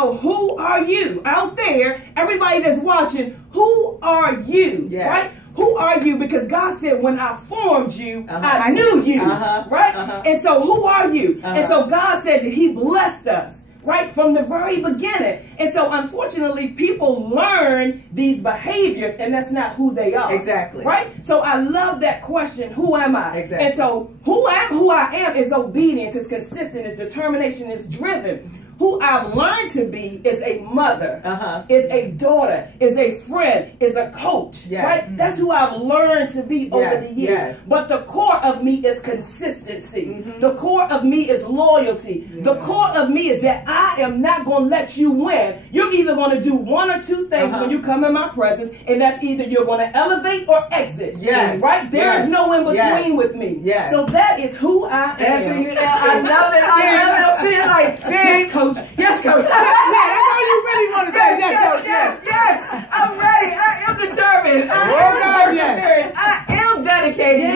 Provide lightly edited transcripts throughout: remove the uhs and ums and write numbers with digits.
So who are you out there? Everybody that's watching, who are you? Yes. Right? Who are you? Because God said, when I formed you, I knew you. Right? And so who are you? And so God said that he blessed us. Right from the very beginning. And so unfortunately people learn these behaviors and that's not who they are. Exactly. Right? So I love that question, who am I? Exactly. And so who I am is obedience, is consistent, is determination, is driven. Who I've learned to be is a mother, is a daughter, is a friend, is a coach, right? That's who I've learned to be over the years. But the core of me is consistency. The core of me is loyalty. The core of me is that I am not going to let you win. You're either going to do one or two things when you come in my presence, and that's either you're going to elevate or exit. Right? There is no in between with me. So that is who I am. I love it. I'm seeing like, coach. Yes, coach. Man, that's all you really want to say. Yes, coach. Yes. I'm ready. I am determined. I am dedicated.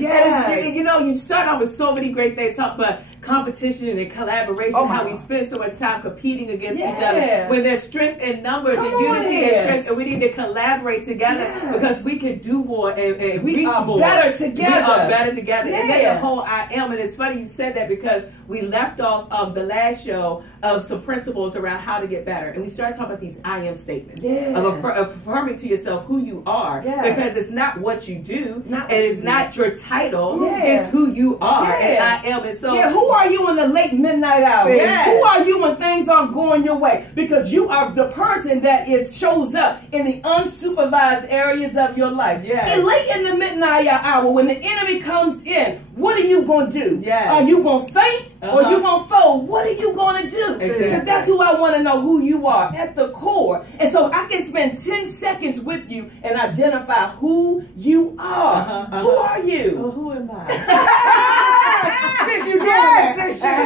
Yes. You know, you start off with so many great things, but competition and collaboration, how we spend so much time competing against each other. When there's strength in numbers and unity and strength, and we need to collaborate together because we can do more and reach more. Better together. We are better together. And then the whole I am, and it's funny you said that because we left off of the last show of some principles around how to get better. And we started talking about these I am statements of affirming to yourself who you are. Because it's not what you do, and it's not your title, it's who you are. And I am. And so who are you in the late midnight hour? Who are you when things aren't going your way? Because you are the person that shows up in the unsupervised areas of your life. And late in the midnight hour, when the enemy comes in, what are you going to do? Are you going to faint or you going to fold? What are you going to do? So that's who I want to know, who you are at the core. And so I can spend 10 seconds with you and identify who you are. Who are you? Well, who am I? Since you know since you know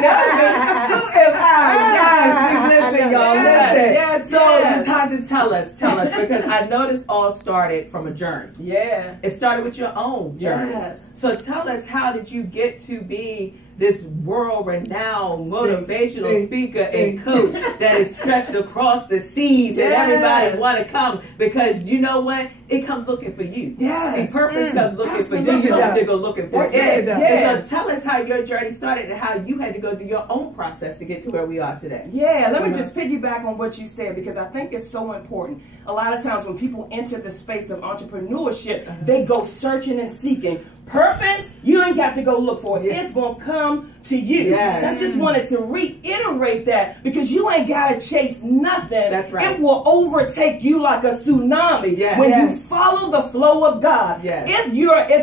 who am I? Yes, listen, y'all, listen. So, Natasha, tell us, because I know this all started from a journey. It started with your own journey. So tell us, how did you get to be this world-renowned motivational speaker and coach that is stretched across the seas and everybody want to come? Because you know what? It comes looking for you. See, purpose comes looking for you. You don't go looking for it. And so tell us how your journey started and how you had to go through your own process to get to where we are today. Let me just piggyback on what you said, because I think it's so important. A lot of times when people enter the space of entrepreneurship, they go searching and seeking. Purpose, you ain't got to go look for it. It's going to come to you. So I just wanted to reiterate that, because you ain't got to chase nothing. It will overtake you like a tsunami when you follow the flow of God. If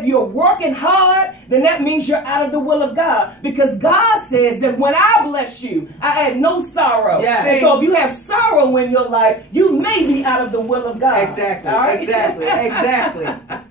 you're working hard, then that means you're out of the will of God, because God says that when I bless you, I add no sorrow. And so if you have sorrow in your life, you may be out of the will of God. Exactly.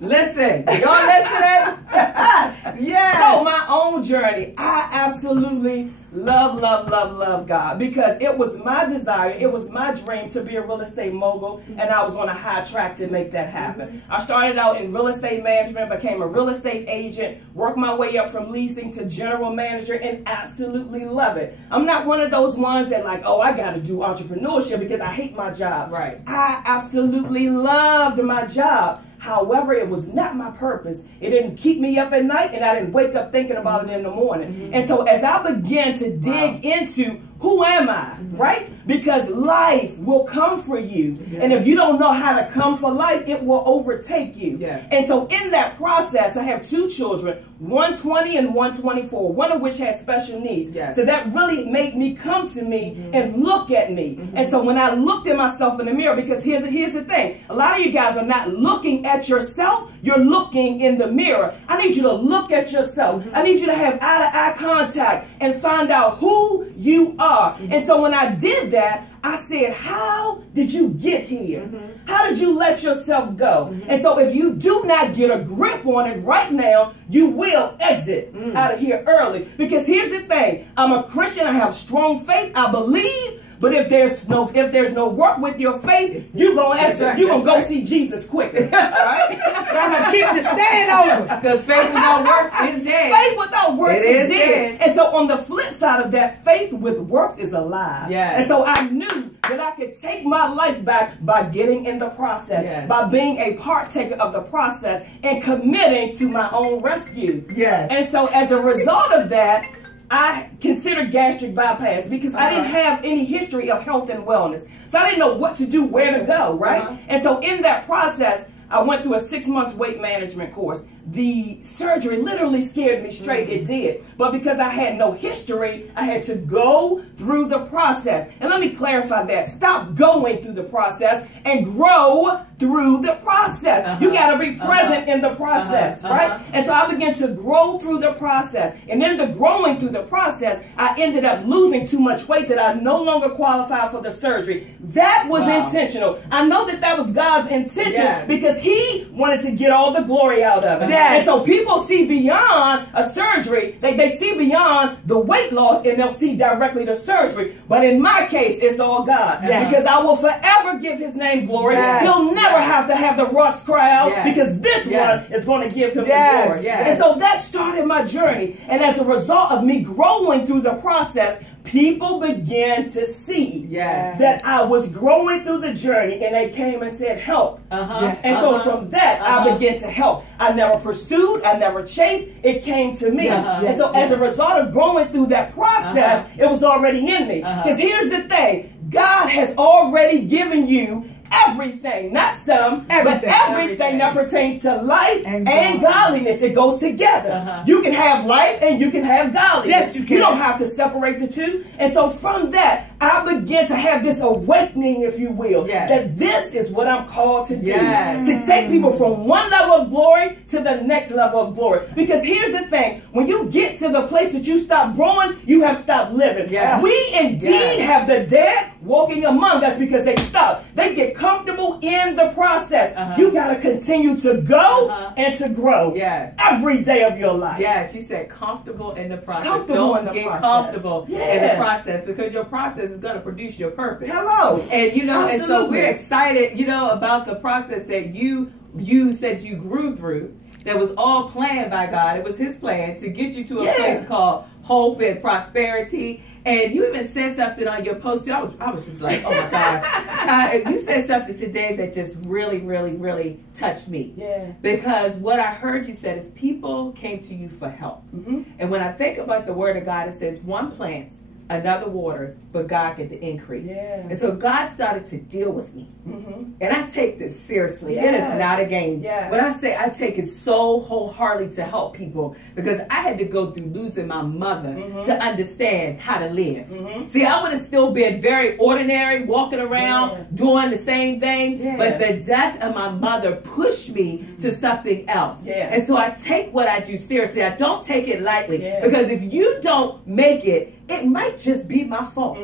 Listen, y'all listening? So my own journey, I absolutely love God, because it was my desire, it was my dream to be a real estate mogul, and I was on a high track to make that happen. I started out in real estate management, became a real estate agent, worked my way up from leasing to general manager, and absolutely love it. I'm not one of those ones that like, oh, I got to do entrepreneurship because I hate my job. I absolutely loved my job. However, it was not my purpose. It didn't keep me up at night, and I didn't wake up thinking about it in the morning. And so as I began to dig into who am I, right? Because life will come for you. And if you don't know how to come for life, it will overtake you. And so in that process, I have 2 children, 120 and 124, one of which has special needs. So that really made me come to me and look at me. And so when I looked at myself in the mirror, because here's the thing, a lot of you guys are not looking at yourself, you're looking in the mirror. I need you to look at yourself. I need you to have eye-to-eye contact and find out who you are. And so when I did that, I said, how did you get here? How did you let yourself go? And so if you do not get a grip on it right now, you will exit out of here early. Because here's the thing, I'm a Christian, I have strong faith, I believe, But if there's no work with your faith, you're gonna go see Jesus quicker. All right? I'm gonna keep the stand over because faith without works is dead. Faith without works is dead. And so on the flip side of that, faith with works is alive. Yes. And so I knew that I could take my life back by getting in the process, yes, by being a partaker of the process and committing to my own rescue. Yes. And so as a result of that, I considered gastric bypass because I didn't have any history of health and wellness. So I didn't know what to do, where to go, right? And so in that process, I went through a 6-month weight management course. The surgery literally scared me straight. It did. But because I had no history, I had to go through the process. And let me clarify that. Stop going through the process and grow through the process. You got to be present in the process, right? And so I began to grow through the process. And in the growing through the process, I ended up losing too much weight that I no longer qualified for the surgery. That was intentional. I know that that was God's intention because He wanted to get all the glory out of it. And so people see beyond a surgery, they see beyond the weight loss and they'll see directly the surgery. But in my case, it's all God. Because I will forever give His name glory. He'll never have to have the rocks cry out because this one is going to give Him the glory. And so that started my journey. And as a result of me growing through the process, people began to see that I was growing through the journey, and they came and said, help. And so from that, I began to help. I never pursued, I never chased, it came to me. And so as a result of growing through that process, it was already in me. Because here's the thing, God has already given you everything, not some, but everything that pertains to life and godliness. It goes together. You can have life and you can have godliness. Yes, you can. You don't have to separate the two. And so from that, I began to have this awakening, if you will, that this is what I'm called to do. To take people from one level of glory to the next level of glory. Because here's the thing, when you get to the place that you stop growing, you have stopped living. We indeed have the dead walking among us because they stop. They get comfortable in the process. You got to continue to go and to grow every day of your life. She said comfortable in the process. Comfortable Don't get comfortable in the process, because your process is going to produce your purpose. And you know, and so we're excited, you know, about the process that you said you grew through. That was all planned by God. It was His plan to get you to a place called hope and prosperity. And you even said something on your post. I was just like, oh my God. You said something today that just really, really, really touched me. Because what I heard you said is people came to you for help. And when I think about the word of God, it says one plants, another waters, but God get the increase. And so God started to deal with me. And I take this seriously. It is not a game. When I say I take it so wholeheartedly to help people, because I had to go through losing my mother to understand how to live. See, I would have still been very ordinary, walking around, doing the same thing, but the death of my mother pushed me to something else. And so I take what I do seriously. I don't take it lightly, because if you don't make it, it might just be my fault.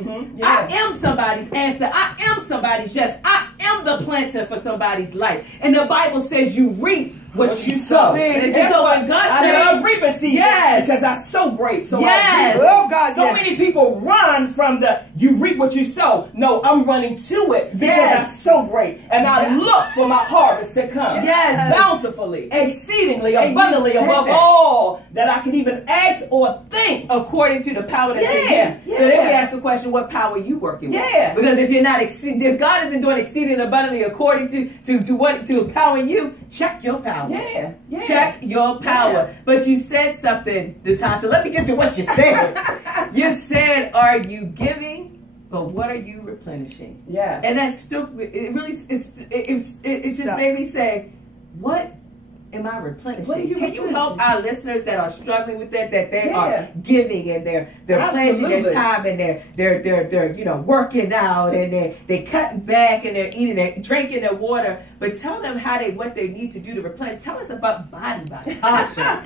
I am somebody's answer. I am somebody's yes. I am the planter for somebody's life. And the Bible says you reap what you sow. And so when God says, I love reaping season because I sow great. So many people run from the you reap what you sow. No, I'm running to it because I sow great. And I look for my harvest to come. Bountifully, exceedingly, abundantly, above all that I can even ask or think. According to the power that's in you. So then we ask the question, what power are you working with? Because if you're not if God isn't doing exceeding abundantly according to empowering you, check your power. Check your power. But you said something, Natasha. Let me get to what you said. You said, are you giving, but what are you replenishing? And that's still, it really, it just made me say, what am I replenishing? Can you help our listeners that are struggling with that they are giving and they're planting their time and they're you know, working out and they're cutting back and they're eating, they're drinking their water, but tell them what they need to do to replenish. Tell us about Body by Tasha.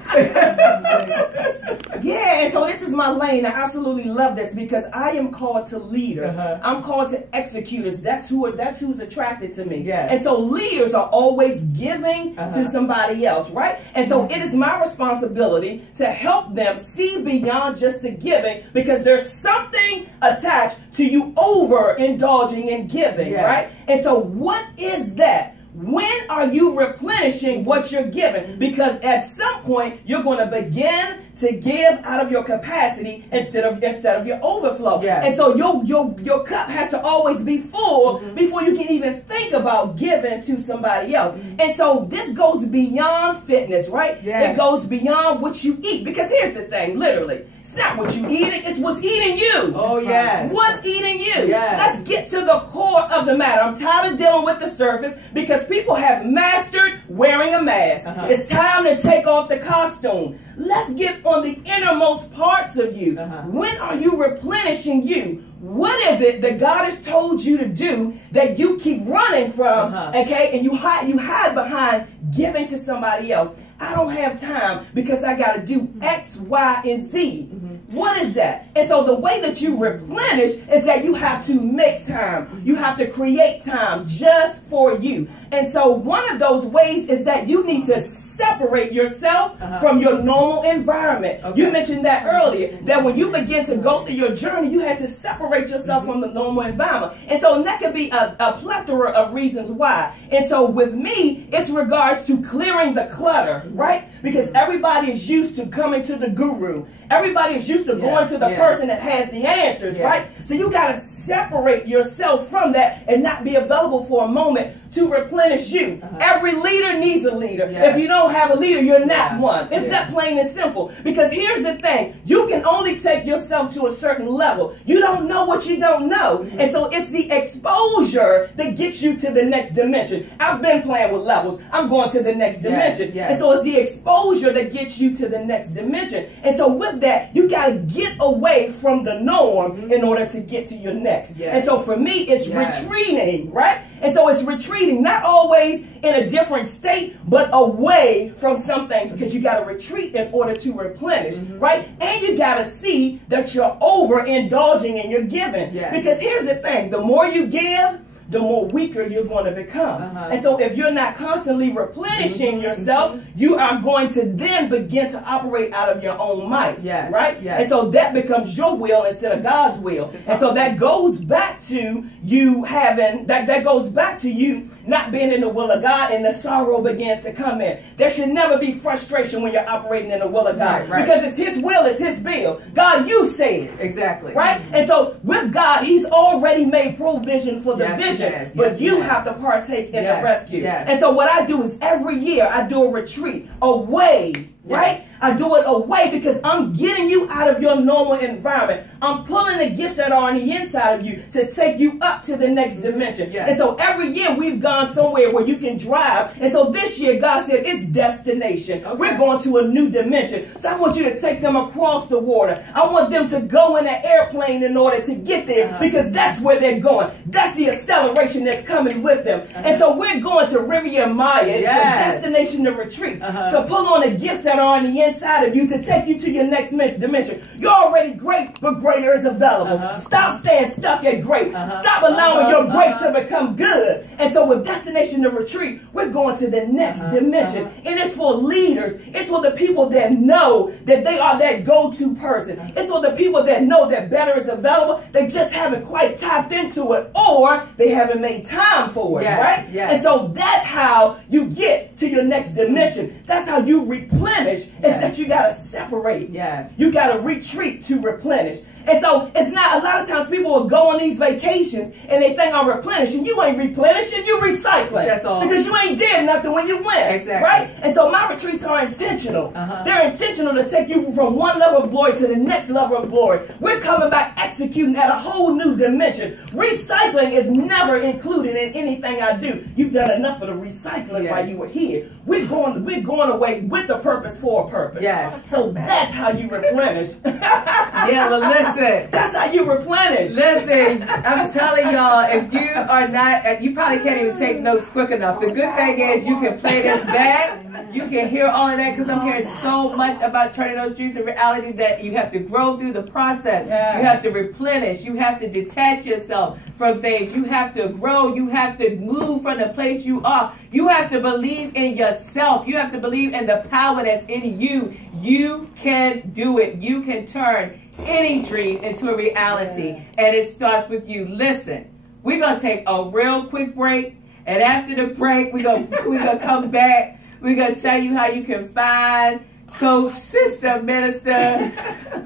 And so this is my lane. I absolutely love this because I am called to leaders. I'm called to executors. That's who's attracted to me. And so leaders are always giving to somebody somebody else, right? And so it is my responsibility to help them see beyond just the giving, because there's something attached to you overindulging in giving, right? And so what is that? When are you replenishing what you're giving? Because at some point, you're going to begin to give out of your capacity instead of your overflow. And so your cup has to always be full before you can even think about giving to somebody else. And so this goes beyond fitness, right? It goes beyond what you eat. Because here's the thing, literally, it's not what you eating, it's what's eating you. Oh, yes. What's eating you? Let's get to the core of the matter. I'm tired of dealing with the surface, because people have mastered wearing a mask. It's time to take off the costume. Let's get on the innermost parts of you. When are you replenishing you? What is it that God has told you to do that you keep running from, okay, and you hide behind giving to somebody else? I don't have time because I got to do X, Y, and Z. What is that? And so the way that you replenish is that you have to make time. You have to create time just for you. And so one of those ways is that you need to separate yourself from your normal environment. You mentioned that earlier, that when you begin to go through your journey, you had to separate yourself from the normal environment. And so that could be a plethora of reasons why. And so with me, it's regards to clearing the clutter, right? Because everybody is used to coming to the guru. Everybody is used to going to the person that has the answers, right? So you got to separate yourself from that and not be available for a moment to replenish you. Every leader needs a leader. If you don't have a leader, you're not one. It's that plain and simple. Because here's the thing, you can only take yourself to a certain level. You don't know what you don't know. And so it's the exposure that gets you to the next dimension. I've been playing with levels. I'm going to the next dimension. And so it's the exposure that gets you to the next dimension. And so with that, you got to get away from the norm in order to get to your next. And so for me, it's retreating, right? And so it's retreating, not always in a different state, but away from some things, because you got to retreat in order to replenish, right? And you got to see that you're overindulging in your giving. Because here's the thing, the more you give, the more weaker you're going to become. And so if you're not constantly replenishing yourself, you are going to then begin to operate out of your own might, right? And so that becomes your will instead of God's will. And so that goes back to you having, that goes back to you not being in the will of God, and the sorrow begins to come in. There should never be frustration when you're operating in the will of God, because it's His will, it's His bill. God, you say it. Exactly. Right? And so with God, He's already made provision for the vision, but you have to partake in the rescue. And so what I do is every year I do a retreat away, right? I do it away, because I'm getting you out of your normal environment. I'm pulling the gifts that are on the inside of you to take you up to the next dimension. And so every year we've gone somewhere where you can drive. And so this year God said it's destination. We're going to a new dimension. So I want you to take them across the water. I want them to go in an airplane in order to get there, because that's where they're going. That's the acceleration that's coming with them. And so we're going to Riviera Maya, the destination to retreat, to pull on the gifts that are on the inside of you to take you to your next dimension. You're already great, but greater is available. Stop staying stuck at great. Stop allowing your great to become good. And so with destination to retreat, we're going to the next dimension. And it's for leaders. It's for the people that know that they are that go-to person. It's for the people that know that better is available. They just haven't quite tapped into it, or they haven't made time for it, right? And so that's how you get to your next dimension. That's how you replenish. Is that you got to separate. You got to retreat to replenish. And so it's not, a lot of times people will go on these vacations and they think I'm replenishing. You ain't replenishing, you recycling. That's all. Because you ain't did nothing when you went. Right? And so my retreats are intentional. They're intentional to take you from one level of glory to the next level of glory. We're coming back executing at a whole new dimension. Recycling is never included in anything I do. You've done enough of the recycling while you were here. We're going away with a purpose for a purpose. So that's how you replenish. Well, listen. Listen. That's how you replenish. Listen, I'm telling y'all, if you are not, you probably can't even take notes quick enough. The good thing is you can play this back. You can hear all of that because I'm hearing so much about turning those dreams to reality that you have to grow through the process. Yes. You have to replenish. You have to detach yourself from things. You have to grow. You have to move from the place you are. You have to believe in yourself. You have to believe in the power that's in you. You can do it. You can turn any dream into a reality. Yes. And it starts with you. Listen, we're going to take a real quick break. And after the break, we're gonna come back. We're going to tell you how you can find Coach, Sister, Minister,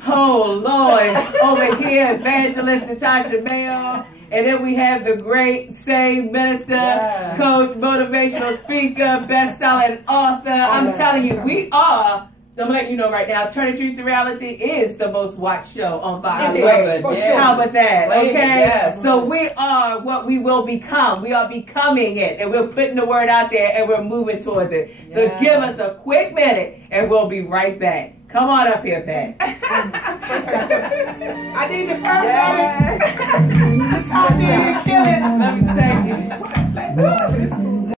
oh Lord, over here, Evangelist Natasha Mayo. And then we have the great same minister, yes. Coach, motivational speaker, best-selling author. I'm telling you, we are, I'm going to let you know right now, Turning Dreams to Reality is the most watched show on Fox. Yeah. How about that? Okay? Yes. So we are what we will become. We are becoming it. And we're putting the word out there and we're moving towards it. Yeah. So give us a quick minute and we'll be right back. Come on up here, Pat. I need the perfect. Natasha, you kill it. Let me take it.